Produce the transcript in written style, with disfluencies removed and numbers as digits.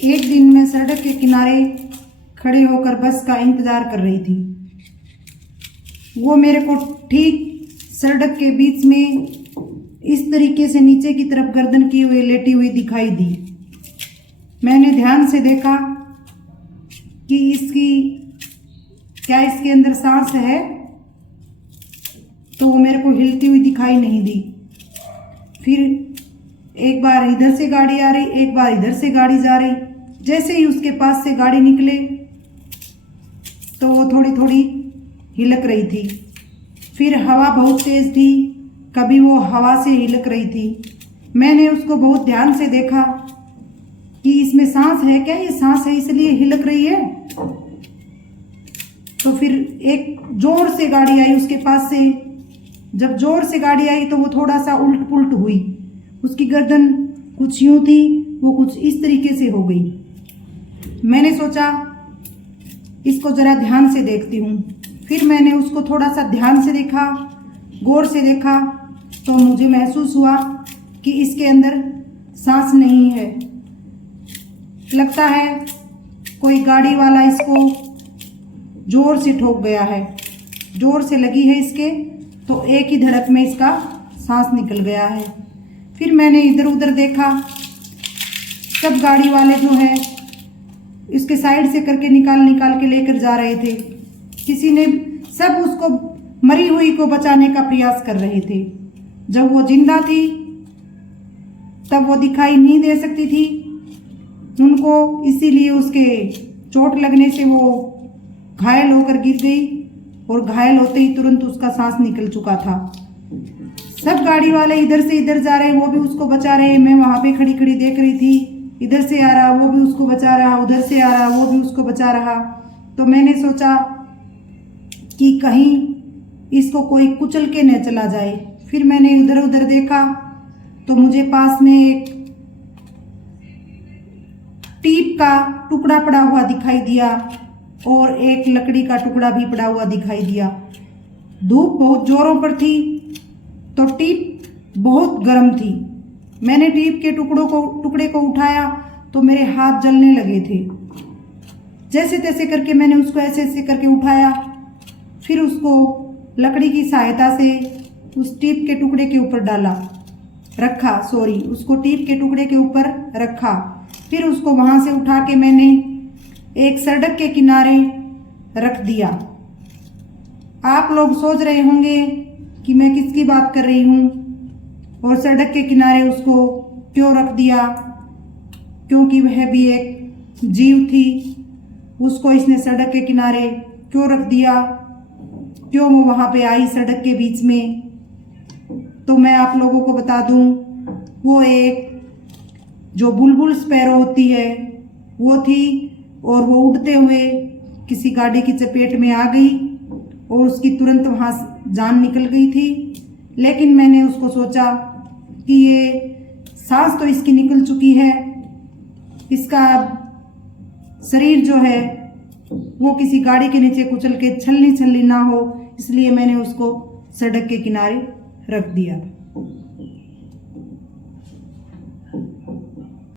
एक दिन मैं सड़क के किनारे खड़े होकर बस का इंतज़ार कर रही थी। वो मेरे को ठीक सड़क के बीच में इस तरीके से नीचे की तरफ गर्दन किए हुए लेटी हुई दिखाई दी। मैंने ध्यान से देखा कि इसके अंदर सांस है, तो वो मेरे को हिलती हुई दिखाई नहीं दी। फिर एक बार इधर से गाड़ी आ रही, एक बार इधर से गाड़ी जा रही। जैसे ही उसके पास से गाड़ी निकले तो वो थोड़ी थोड़ी हिलक रही थी। फिर हवा बहुत तेज थी, कभी वो हवा से हिलक रही थी। मैंने उसको बहुत ध्यान से देखा कि इसमें सांस है क्या, ये सांस है इसलिए हिलक रही है। तो फिर एक जोर से गाड़ी आई उसके पास से। जब जोर से गाड़ी आई तो वो थोड़ा सा उल्ट पुल्ट हुई। उसकी गर्दन कुछ यूं थी, वो कुछ इस तरीके से हो गई। मैंने सोचा इसको जरा ध्यान से देखती हूँ। फिर मैंने उसको थोड़ा सा ध्यान से देखा, गौर से देखा, तो मुझे महसूस हुआ कि इसके अंदर सांस नहीं है। लगता है कोई गाड़ी वाला इसको जोर से ठोक गया है, जोर से लगी है इसके, तो एक ही धड़क में इसका सांस निकल गया है। फिर मैंने इधर उधर देखा, सब गाड़ी वाले जो है इसके साइड से करके निकाल के लेकर जा रहे थे। किसी ने सब उसको मरी हुई को बचाने का प्रयास कर रहे थे। जब वो जिंदा थी तब वो दिखाई नहीं दे सकती थी उनको, इसीलिए उसके चोट लगने से वो घायल होकर गिर गई और घायल होते ही तुरंत उसका सांस निकल चुका था। सब गाड़ी वाले इधर से इधर जा रहे, वो भी उसको बचा रहे। मैं वहां पे खड़ी खड़ी देख रही थी। इधर से आ रहा वो भी उसको बचा रहा, उधर से आ रहा वो भी उसको बचा रहा। तो मैंने सोचा कि कहीं इसको कोई कुचल के न चला जाए। फिर मैंने इधर उधर देखा तो मुझे पास में एक टीप का टुकड़ा पड़ा हुआ दिखाई दिया और एक लकड़ी का टुकड़ा भी पड़ा हुआ दिखाई दिया। धूप बहुत जोरों पर थी तो टीप बहुत गर्म थी। मैंने टीप के टुकड़े को उठाया तो मेरे हाथ जलने लगे थे। जैसे तैसे करके मैंने उसको ऐसे ऐसे करके उठाया। फिर उसको लकड़ी की सहायता से उस टीप के टुकड़े के ऊपर उसको टीप के टुकड़े के ऊपर रखा। फिर उसको वहां से उठा के मैंने एक सड़क के किनारे रख दिया। आप लोग सोच रहे होंगे कि मैं किसकी बात कर रही हूँ और सड़क के किनारे उसको क्यों रख दिया, क्योंकि वह भी एक जीव थी। उसको इसने सड़क के किनारे क्यों रख दिया, क्यों वो वहाँ पे आई सड़क के बीच में, तो मैं आप लोगों को बता दूँ, वो एक जो बुलबुल स्पैरो होती है वो थी और वो उड़ते हुए किसी गाड़ी की चपेट में आ गई और उसकी तुरंत वहाँ जान निकल गई थी। लेकिन मैंने उसको सोचा कि ये सांस तो इसकी निकल चुकी है, इसका शरीर जो है वो किसी गाड़ी के नीचे कुचल के छलनी ना हो, इसलिए मैंने उसको सड़क के किनारे रख दिया।